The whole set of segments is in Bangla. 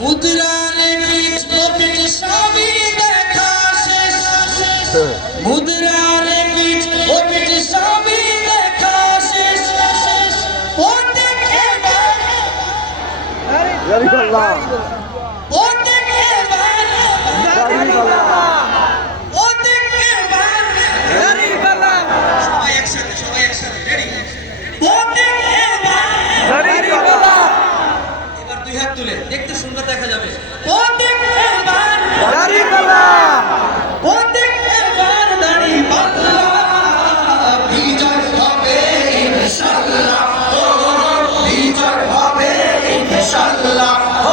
মুদ্রারে পিঠ পিঠ সবই দেখা শেষ মুদ্রারে পিঠ পিঠ সবই দেখা শেষ ও দেখে জারিবাল্লাহ ও দেখে জারিবাল্লাহ ও দেখে জারিবাল্লাহ সবাই একসাথে রেডি ও দেখে জারিবাল্লাহ এবার দুই হাত তুলে দেখতে সুন্দর দেখা যাবে ও দেখে জারিবাল্লাহ ও দেখে দাড়ি পাল্লা বিজয় হবে ইনশাআল্লাহ ও বিজয় হবে ইনশাআল্লাহ ও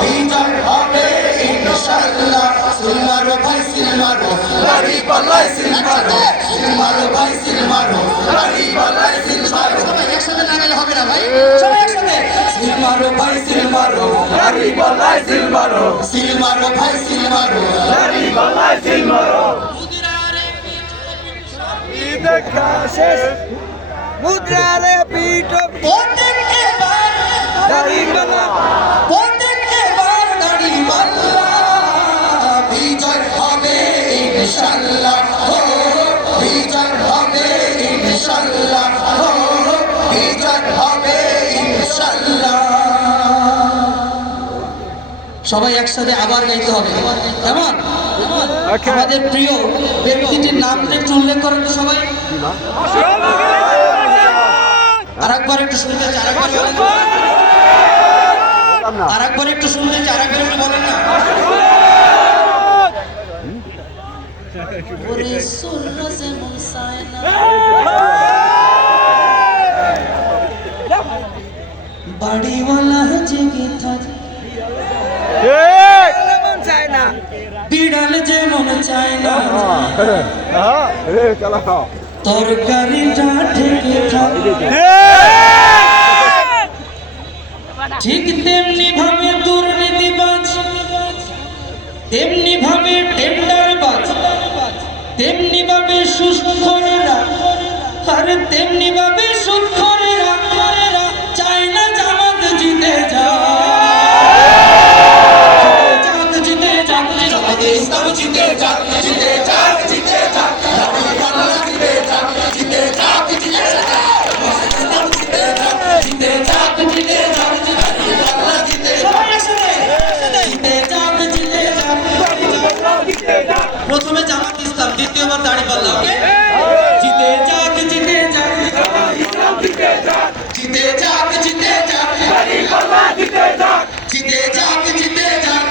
বিজয় হবে ইনশাআল্লাহ সিলমারো ভাই সিলমারো দাড়ি পাল্লা সিলমারো সিলমারো ভাই সিলমারো দাড়ি পাল্লা সিলমারো সবাই একসাথে না গেলে হবে না ভাই সবাই একসাথে সিলমারো ভাই সিলমারো জারিবাল্লাহ সিলমারো সিলমারো ভাই সিলমারো জারিবাল্লাহ সিলমারো মুদ্রারে পিঠ দেখা শেষ মুদ্রারে পিঠ প্রত্যেকবার জারিবাল্লাহ প্রত্যেকবার দাড়ি পাল্লা বিজয় হবে ইনশাআল্লাহ ও বিজয় হবে ইনশাআল্লাহ ও বিজয় হবে ইনশাআল্লাহ সবাই একসাথে আবার গাইতে হবে কেমন আমাদের প্রিয় ব্যক্তিটির নামটা একটু উল্লেখ করেন তো সবাই আরেকবার একটু শুনতে চাই আরেকবার একটু শুনতে চাই আরেকবার একটু বলেন না ওরে সুররা যেমন চায় না বাড়িওয়ালা জেগে থাকে চায় না বিড়াল যেমন চায় না রে চালাও তরকারিটা ঠেকে থাকে ঠিক তেমনি ভাবে দুর্নীতিবাজ তেমনি ভাবে টেন্ডারবাজ তেমনি ভাবে সুস্থরেরা আর তেমনি ভাবে সুস্থরেরা চায় না জামাত জিতে যাক জিতে যাক জামাত ইসলাম জিতে যাক জিতে যাক জিতে যাক জিতে যাক জিতে যাক জিতে যাক জিতে যাক জিতে যাক প্রথমে জামাত ইসলাম দ্বিতীয়বার দাঁড়িপাল্লা ওকে জিতে যাক জিতে যাক জিতে যাক জিতে যাক জিতে যাক দাঁড়িপাল্লা জিতে যাক জিতে যাক জিতে যাক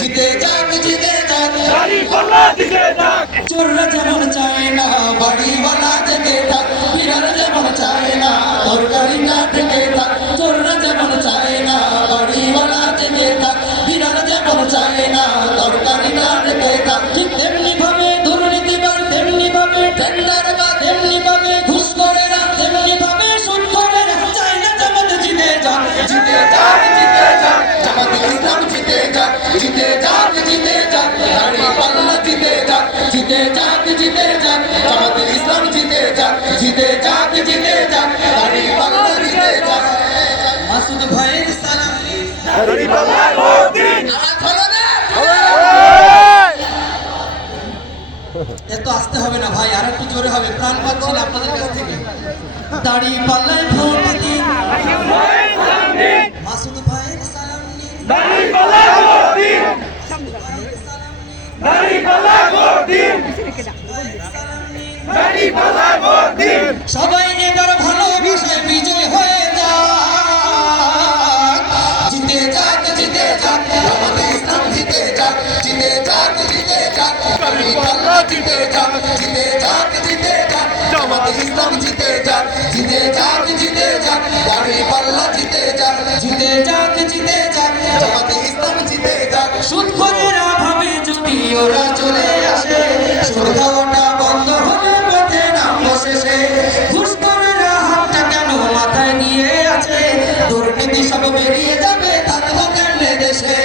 জিতে যাক জিতে যাক জারিবাল্লাহ জিতে যাক চোররা যেমন চায় না বাড়িওয়ালা থেকে থাক বিড়াল যেমন চায় না তরকারিটা থেকে থাক চোররা যেমন চায় না বাড়িওয়ালা থেকে থাক বিড়াল যেমন চায় না তরকারিটা থেকে থাক ঠিক তেমনি ভাবে দুর্নীতিবাজ তেমনি ভাবে টেন্ডারবাজ তেমনি ভাবে ঘুষখোরেরা তেমনি ভাবে সুদখোরেরা চায় না জামাত জিতে যাক জিতে যাক জিতে যাক জামাত ইসলাম জিতে যাক জিতে যাক জিতে যাক দাঁড়িপাল্লা জিতে যাক জিতে যাক জিতে যাক জামাত ইসলাম জিতে যাক জিতে যাক জিতে যাক দাঁড়িপাল্লা জিতে যাক মাসুদ ভাইয়ের সালাম জারিবাল্লাহ ভোট দিন আওয়াজ হলো না এত আসতে হবে না ভাই আর একটু জোরে হবে প্রাণ পাচ্ছি না আপনাদের কাছ থেকে দাঁড়িপাল্লায় ভোট দিন মাসুদ ভাইয়ের সালাম নিন জারিবাল্লাহ ভোট দিন জারিবাল্লাহ ভোট দিন জারিবাল্লাহ ভোট দিন সবাই এবার ভালোবাসায় বিজয় হয়ে যাক জিতে যাক জিতে যাক জামাত ইসলাম জিতে যাক জিতে যাক জিতে যাক দাঁড়িপাল্লা জিতে যাক জিতে যাক জিতে যাক জামাত ইসলাম জিতে যাক জিতে যাক জিতে যাক দাঁড়িপাল্লা জিতে যাক জিতে যাক জিতে যাক জামাত ইসলাম জিতে যাক সুদখোরেরা ভাবে যদি ওরা চলে আসে সুদ খাওয়াটা বন্ধ হবে পথে নাম শেষে ঘুষখোরেরা হাতটা কেন মাথায় নিয়ে আছে দুর্নীতি সব বেরিয়ে যাবে থাকবো কেমনে দেশে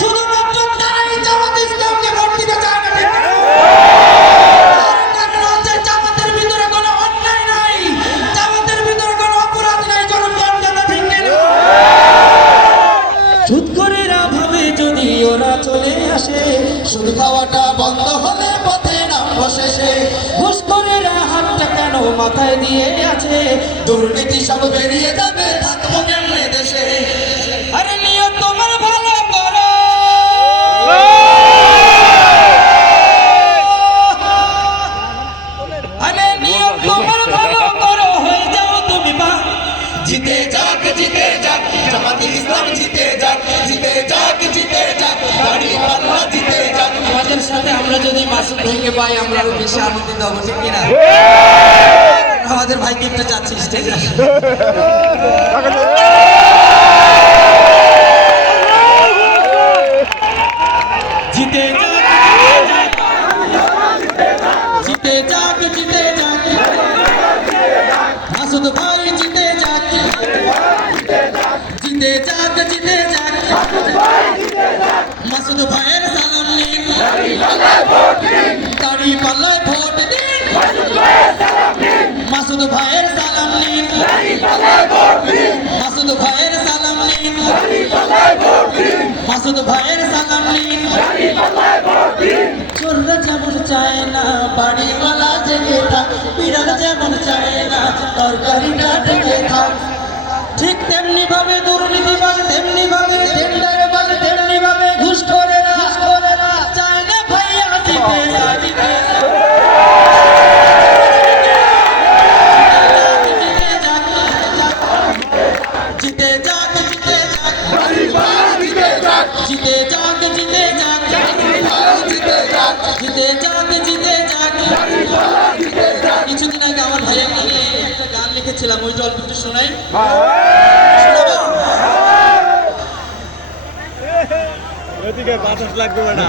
শুধুমাত্র তারাই জামাত ইসলামকে মাথায় দিয়ে আছে, দুর্নীতি সব বেরিয়ে যাবে, থাকবো কেমনে দেশে। আরে নিয়ত তোমার ভালো করো, আরে নিয়ত তোমার ভালো করো, হয়ে যাও তুমি বা। জিতে যাক জামাতে ইসলাম, জিতে যাক বাড়ি পাল্লা জিতে যাক। আমাদের সাথে আমরা যদি মাসুদ ভাইকে পাই আমরা আরো বেশি আনন্দিত হবো, ঠিক কিনা? আমাদের ভাইকে একটু যাচ্ছি স্টেজে। জিতে যাক মাসুদ ভাই, জিতে যাক মাসুদ ভাইয়ের সালাম নিন, দাড়ি পাল্লায় ভোট দিন, মাসুদ ভাইয়ের সালাম নিন, মাসুদ ভাইয়ের সালাম নিন, মাসুদ ভাইয়ের সালাম নিন। চোররা যেমন চায় না বাড়িওয়ালা জেগে থাক, বিড়াল যেমন চায় না তরকারিটা ঢেকে থাক, ঠিক তেমনি ভাবে দুর্নীতিবাজ, তেমনি ভাবে টেন্ডারবাজ, তেমনি ভাবে ঘুষখোরেরা চায় না ভাইয়া জিতে যাক। কিছুদিন আগে আমার ভাইয়াকে নিয়ে একটা গান লিখেছিলাম, ওই জল একটু শোনাই। ওইদিকে বাতাস লাগবে না।